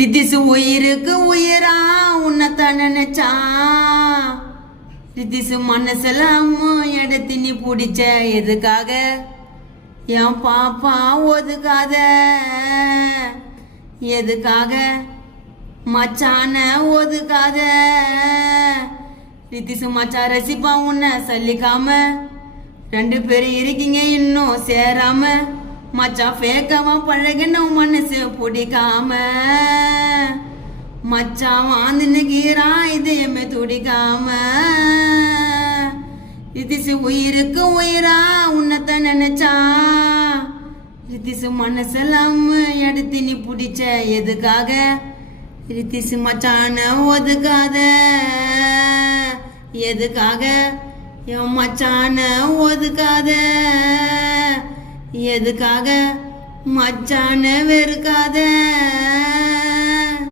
ரித்திசு உயிருக்கு உயிரா உன்னத்தான் நினைச்சா ரித்திசு மனசுல அம்மா இடத்தி நீ பிடிச்ச எதுக்காக என் பாப்பா ஒதுக்காத எதுக்காக மச்சான ஒதுக்காத ரித்திசு மச்சா ரசிப்பா உன்னை சல்லிக்காம ரெண்டு பேரும் இருக்கீங்க இன்னும் சேராம மச்சான் ஃபேக்கவா பழகணும் மனசு பிடிக்காம மச்சான் வாழ்ந்து நிற்கிறான் இதயமே துடிக்காம ரித்திசு உயிருக்கு உயிரா உன்னத்தான் நினைச்சா ரித்திசு மனசெல்லாம் எடுத்து நீ பிடிச்ச எதுக்காக ரித்திசு மச்சான ஒதுக்காத எதுக்காக என் மச்சான ஒதுக்காத எதுக்காக மச்சான வெறுக்காத